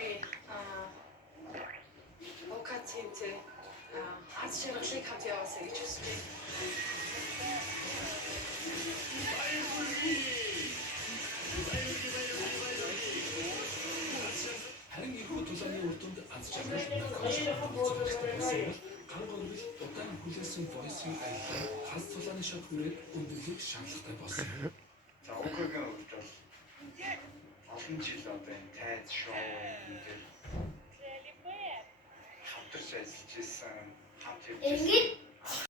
би ОКТ-тэй аз жаргалыг хамт яваасаа гэж хүсэж байна. Харин энэхүү тулааны үр дүнд аз жаргал концерт гангорл удаан хүлээсэн voice-ийн аялал хас тулааны шог хүрээд өндөрлөх шаардлагатай болсон. За ОК-гийн хувьд бол олон жил одоо энэ тайз шоу ингээд хамтарч ажиллаж исэн хамт явж